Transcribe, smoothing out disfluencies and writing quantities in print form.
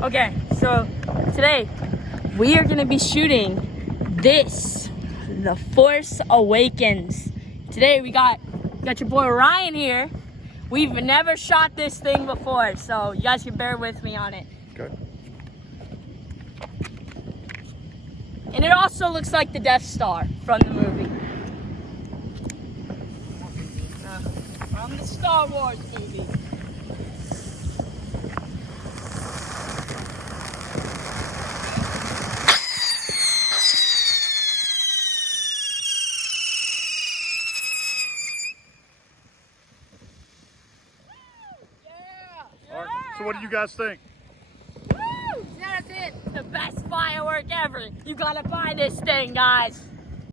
Okay, so today we are gonna be shooting this, the Force Awakens. Today we got your boy Ryan here. We've never shot this thing before, so you guys can bear with me on it. Okay. And it also looks like the Death Star from the movie. From the Star Wars movie. All right. So what do you guys think? Woo! That's it. The best firework ever. You gotta buy this thing, guys.